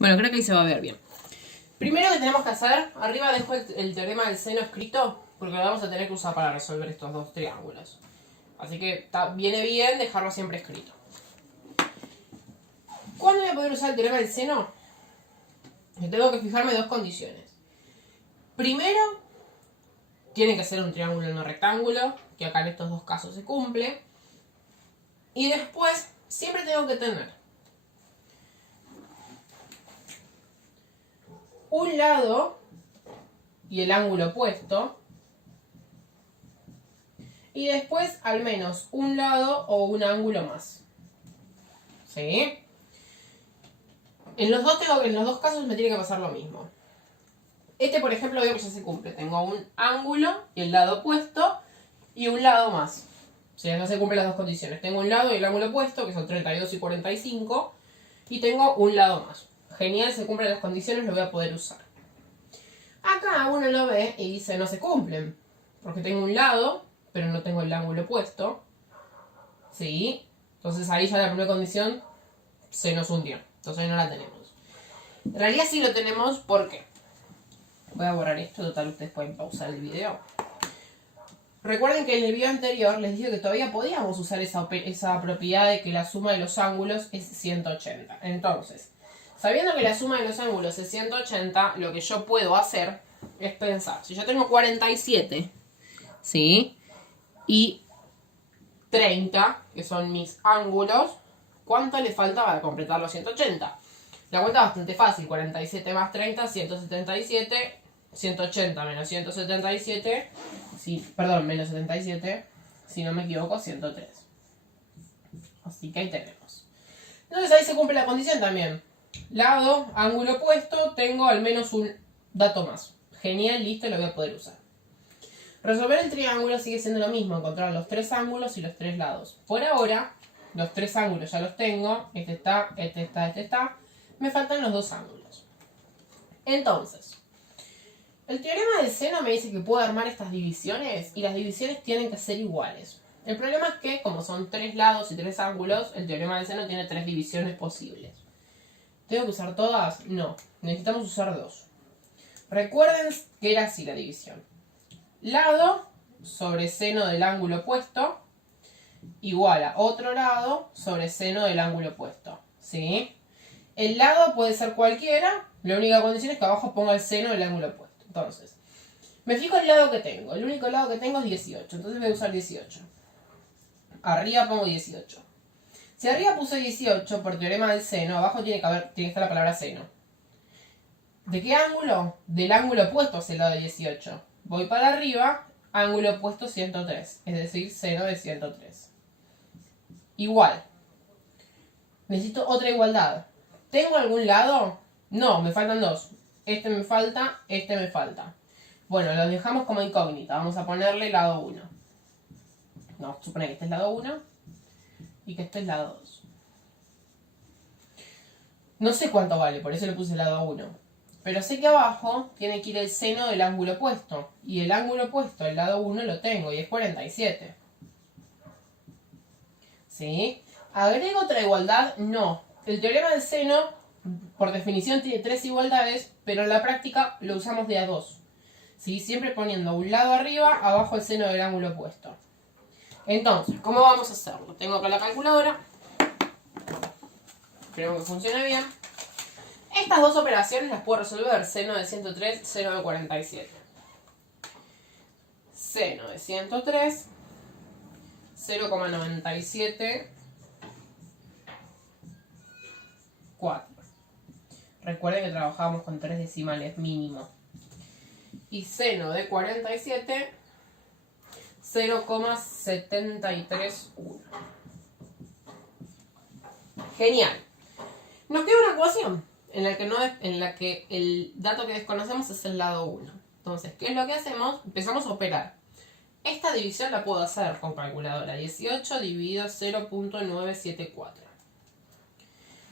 Bueno, creo que ahí se va a ver bien. Primero que tenemos que hacer, arriba dejo el teorema del seno escrito, porque lo vamos a tener que usar para resolver estos dos triángulos. Así que viene bien dejarlo siempre escrito. ¿Cuándo voy a poder usar el teorema del seno? Yo tengo que fijarme dos condiciones. Primero, tiene que ser un triángulo no rectángulo, que acá en estos dos casos se cumple. Y después, siempre tengo que tener un lado y el ángulo opuesto. Y después al menos un lado o un ángulo más. ¿Sí? En los dos casos me tiene que pasar lo mismo. Este, por ejemplo, veo que ya se cumple. Tengo un ángulo y el lado opuesto y un lado más. O sea, no se cumplen las dos condiciones. Tengo un lado y el ángulo opuesto, que son 32 y 45. Y tengo un lado más. Genial, se cumplen las condiciones, lo voy a poder usar. Acá uno lo ve y dice no se cumplen. Porque tengo un lado, pero no tengo el ángulo opuesto. ¿Sí? Entonces ahí ya la primera condición se nos hundió. Entonces no la tenemos. En realidad sí lo tenemos, ¿por qué? Voy a borrar esto, total ustedes pueden pausar el video. Recuerden que en el video anterior les dije que todavía podíamos usar esa propiedad de que la suma de los ángulos es 180. Entonces, sabiendo que la suma de los ángulos es 180, lo que yo puedo hacer es pensar, si yo tengo 47, ¿sí? Y 30, que son mis ángulos, ¿cuánto le falta para completar los 180? La cuenta es bastante fácil, 47 más 30, 177, 180 menos 177, menos 77, si no me equivoco, 103. Así que ahí tenemos. Entonces ahí se cumple la condición también. Lado, ángulo opuesto, tengo al menos un dato más. Genial, listo, lo voy a poder usar. Resolver el triángulo sigue siendo lo mismo, encontrar los tres ángulos y los tres lados. Por ahora, los tres ángulos ya los tengo. Este está, este está, este está. Me faltan los dos ángulos. Entonces, el teorema del seno me dice que puedo armar estas divisiones y las divisiones tienen que ser iguales. El problema es que, como son tres lados y tres ángulos, el teorema del seno tiene tres divisiones posibles. ¿Tengo que usar todas? No, necesitamos usar dos. Recuerden que era así la división. Lado sobre seno del ángulo opuesto igual a otro lado sobre seno del ángulo opuesto. ¿Sí? El lado puede ser cualquiera, la única condición es que abajo ponga el seno del ángulo opuesto. Entonces, me fijo el lado que tengo. El único lado que tengo es 18, entonces voy a usar 18. Arriba pongo 18. Si arriba puse 18 por teorema del seno, abajo tiene que estar la palabra seno. ¿De qué ángulo? Del ángulo opuesto hacia el lado de 18. Voy para arriba, ángulo opuesto 103, es decir, seno de 103. Igual. Necesito otra igualdad. ¿Tengo algún lado? No, me faltan dos. Este me falta, este me falta. Bueno, los dejamos como incógnita. Vamos a ponerle lado 1. Vamos a suponer que este es lado 1 y que este es lado 2. No sé cuánto vale, por eso le puse lado 1. Pero sé que abajo tiene que ir el seno del ángulo opuesto. Y el ángulo opuesto, el lado 1, lo tengo y es 47. ¿Sí? ¿Agrego otra igualdad? No. El teorema del seno, por definición, tiene tres igualdades, pero en la práctica lo usamos de a dos. ¿Sí? Siempre poniendo un lado arriba, abajo el seno del ángulo opuesto. Entonces, ¿cómo vamos a hacerlo? Tengo acá la calculadora. Espero que funcione bien. Estas dos operaciones las puedo resolver. Seno de 103, seno de 47. Seno de 103, 0,97, 4. Recuerden que trabajamos con 3 decimales mínimo. Y seno de 47, 0,731. Genial. Nos queda una ecuación en la que el dato que desconocemos es el lado 1. Entonces, ¿qué es lo que hacemos? Empezamos a operar. Esta división la puedo hacer con calculadora. 18 dividido 0.974.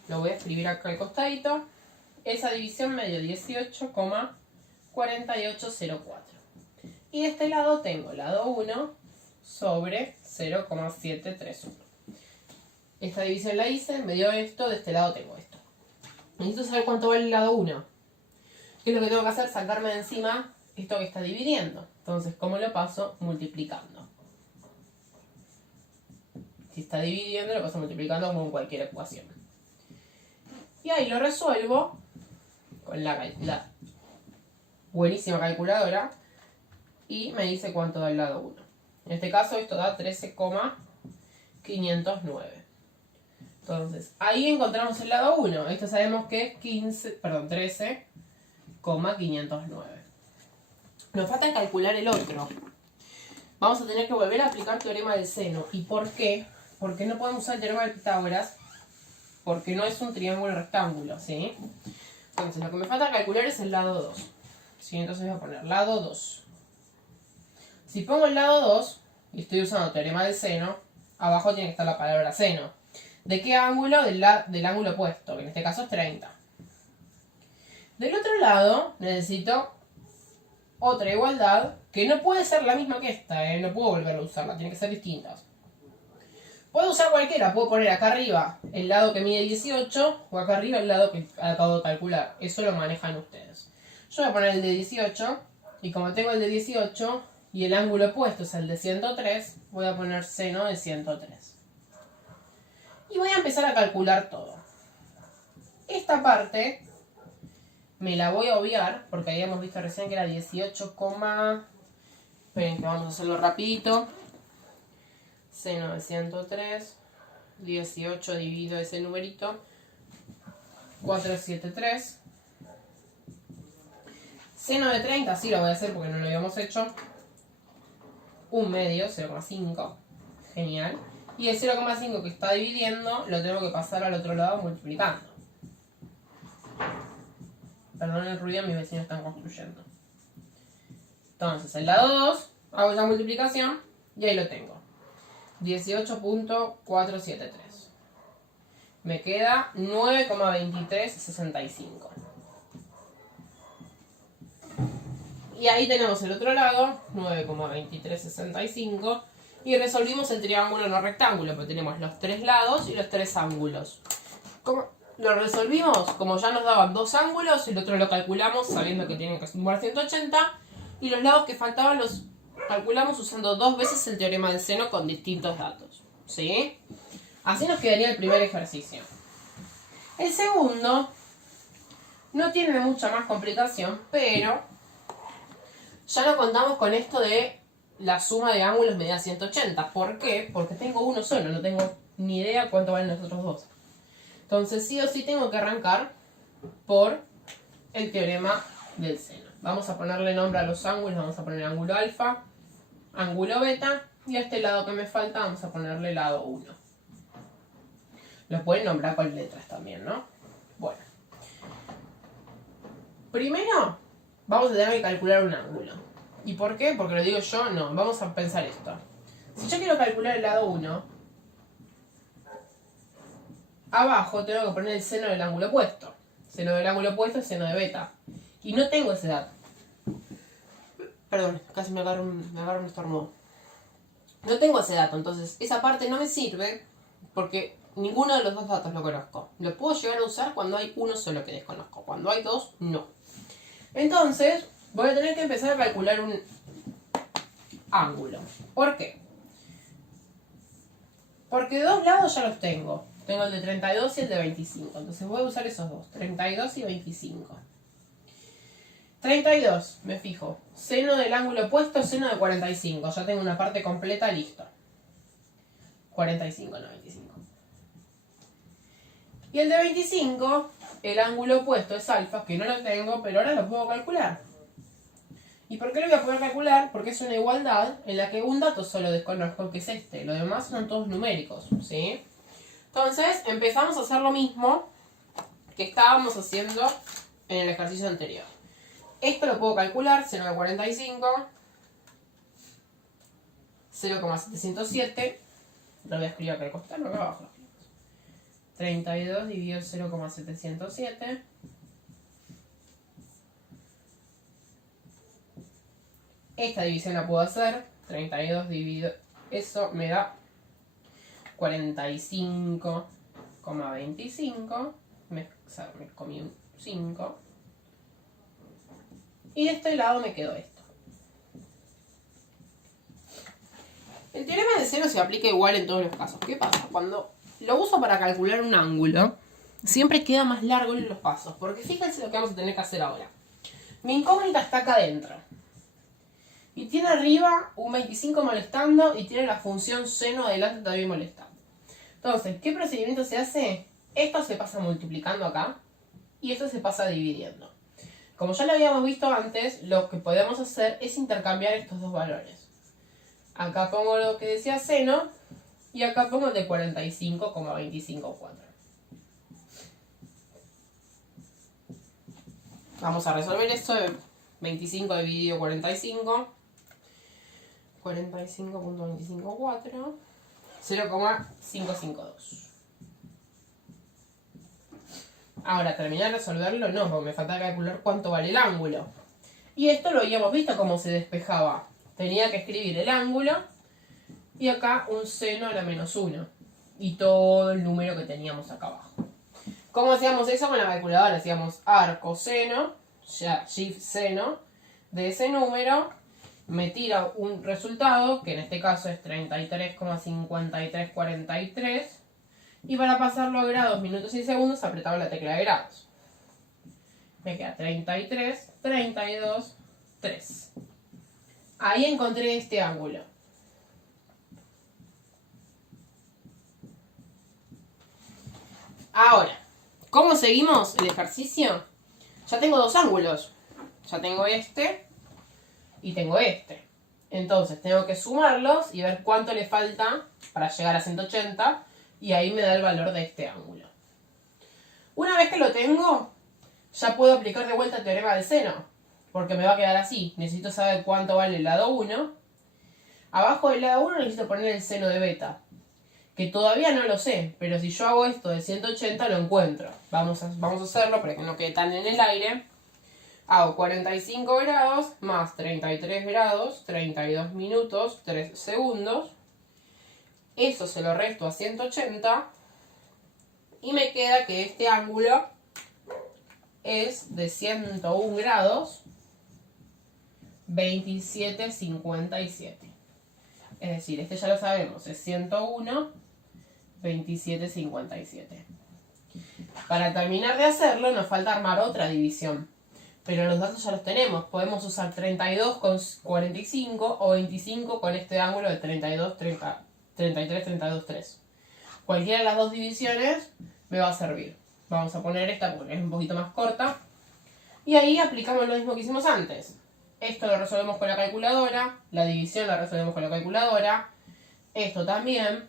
Lo voy a escribir acá al costadito. Esa división me dio 18,4804. Y de este lado tengo lado 1 sobre 0,731. Esta división la hice, me dio esto, de este lado tengo esto. necesito saber cuánto vale el lado 1. ¿Qué es lo que tengo que hacer? Sacarme de encima esto que está dividiendo. Entonces, ¿cómo lo paso? Multiplicando. Si está dividiendo, lo paso multiplicando como en cualquier ecuación. Y ahí lo resuelvo con la buenísima calculadora y me dice cuánto da el lado 1. En este caso esto da 13,509. Entonces, ahí encontramos el lado 1. Esto sabemos que es 13,509. Nos falta calcular el otro. Vamos a tener que volver a aplicar teorema del seno. ¿Y por qué? Porque no podemos usar el teorema de Pitágoras, porque no es un triángulo rectángulo, ¿sí? Entonces, lo que me falta calcular es el lado 2. ¿Sí? Entonces voy a poner lado 2. Si pongo el lado 2, y estoy usando teorema del seno, abajo tiene que estar la palabra seno. ¿De qué ángulo? Del ángulo opuesto, que en este caso es 30. Del otro lado, necesito otra igualdad, que no puede ser la misma que esta, no puedo volver a usarla, tiene que ser distintas. Puedo usar cualquiera, puedo poner acá arriba el lado que mide 18 o acá arriba el lado que acabo de calcular. Eso lo manejan ustedes. Yo voy a poner el de 18 y como tengo el de 18 y el ángulo opuesto es el de 103, voy a poner seno de 103. Y voy a empezar a calcular todo. Esta parte me la voy a obviar porque habíamos visto recién que era 18, esperen que vamos a hacerlo rapidito. Seno de 103, 18 dividido ese numerito, 473. Seno de 30, sí lo voy a hacer porque no lo habíamos hecho. 1 medio, 0,5. Genial. Y el 0,5 que está dividiendo lo tengo que pasar al otro lado multiplicando. Perdón el ruido, mis vecinos están construyendo. Entonces, el lado 2, hago la multiplicación y ahí lo tengo. 18.473. Me queda 9,2365. Y ahí tenemos el otro lado, 9,2365. Y resolvimos el triángulo no rectángulo, porque tenemos los 3 lados y los 3 ángulos. ¿Cómo lo resolvimos? Como ya nos daban 2 ángulos, el otro lo calculamos sabiendo que tienen que sumar 180. Y los lados que faltaban los calculamos usando 2 veces el teorema del seno con distintos datos. ¿Sí? Así nos quedaría el primer ejercicio. El segundo no tiene mucha más complicación, pero ya no contamos con esto de la suma de ángulos me da 180. ¿Por qué? Porque tengo uno solo, no tengo ni idea cuánto valen los otros dos. Entonces sí o sí tengo que arrancar por el teorema del seno. Vamos a ponerle nombre a los ángulos, vamos a poner ángulo alfa, ángulo beta, y a este lado que me falta vamos a ponerle lado 1. Los pueden nombrar con letras también, ¿no? Bueno. Primero vamos a tener que calcular un ángulo. ¿Y por qué? Porque lo digo yo, no. Vamos a pensar esto. Si yo quiero calcular el lado 1, abajo tengo que poner el seno del ángulo opuesto. Seno del ángulo opuesto es seno de beta. Y no tengo ese dato. Perdón, casi me agarro un estornudo. No tengo ese dato, entonces esa parte no me sirve porque ninguno de los dos datos lo conozco. Lo puedo llegar a usar cuando hay uno solo que desconozco. Cuando hay dos, no. Entonces, voy a tener que empezar a calcular un ángulo. ¿Por qué? Porque de dos lados ya los tengo. Tengo el de 32 y el de 25. Entonces voy a usar esos dos. 32 y 25. 32, me fijo. Seno del ángulo opuesto, seno de 45. Ya tengo una parte completa, listo. 45, no 25. Y el de 25, el ángulo opuesto es alfa, que no lo tengo, pero ahora lo puedo calcular. ¿Y por qué lo voy a poder calcular? Porque es una igualdad en la que un dato solo desconozco, que es este. Los demás son todos numéricos, ¿sí? Entonces, empezamos a hacer lo mismo que estábamos haciendo en el ejercicio anterior. Esto lo puedo calcular, 0,45, 0,707, lo voy a escribir acá al costado, acá abajo. 32 dividido 0,707. Esta división la puedo hacer, 32 dividido, eso me da 45,25. O sea, me comí un 5. Y de este lado me quedó esto. El teorema de seno se aplica igual en todos los casos. ¿Qué pasa? Cuando lo uso para calcular un ángulo, siempre queda más largo en los pasos. Porque fíjense lo que vamos a tener que hacer ahora. Mi incógnita está acá adentro. Y tiene arriba un 25 molestando y tiene la función seno adelante también molestando. Entonces, ¿qué procedimiento se hace? Esto se pasa multiplicando acá y esto se pasa dividiendo. Como ya lo habíamos visto antes, lo que podemos hacer es intercambiar estos dos valores. Acá pongo lo que decía seno y acá pongo el de 45,254. Vamos a resolver esto de 25 dividido 45. 45.254. 0,552. Ahora, terminar de resolverlo no, porque me falta calcular cuánto vale el ángulo. Y esto lo habíamos visto cómo se despejaba. Tenía que escribir el ángulo y acá un seno a la menos 1. Y todo el número que teníamos acá abajo. ¿Cómo hacíamos eso con la calculadora? Hacíamos arco seno, shift seno de ese número. Me tira un resultado, que en este caso es 33,5343. Y para pasarlo a grados, minutos y segundos, apretaba la tecla de grados. Me queda 33, 32, 3. Ahí encontré este ángulo. Ahora, ¿cómo seguimos el ejercicio? Ya tengo dos ángulos. Ya tengo este y tengo este. Entonces tengo que sumarlos y ver cuánto le falta para llegar a 180 y ahí me da el valor de este ángulo. Una vez que lo tengo, ya puedo aplicar de vuelta el teorema del seno, porque me va a quedar así. Necesito saber cuánto vale el lado 1. Abajo del lado 1 necesito poner el seno de beta, que todavía no lo sé, pero si yo hago esto de 180 lo encuentro. Vamos a hacerlo para que no quede tan en el aire. Hago 45 grados más 33 grados, 32 minutos, 3 segundos. Eso se lo resto a 180 y me queda que este ángulo es de 101 grados 27,57. Es decir, este ya lo sabemos, es 101 27,57. Para terminar de hacerlo nos falta armar otra división. Pero los datos ya los tenemos. Podemos usar 32 con 45 o 25 con este ángulo de 33, 32, 3. Cualquiera de las dos divisiones me va a servir. Vamos a poner esta porque es un poquito más corta. Y ahí aplicamos lo mismo que hicimos antes. Esto lo resolvemos con la calculadora. La división la resolvemos con la calculadora. Esto también.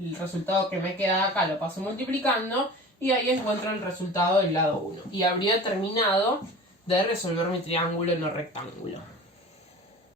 El resultado que me queda acá lo paso multiplicando. Y ahí encuentro el resultado del lado 1. Y habría terminado de resolver mi triángulo no rectángulo.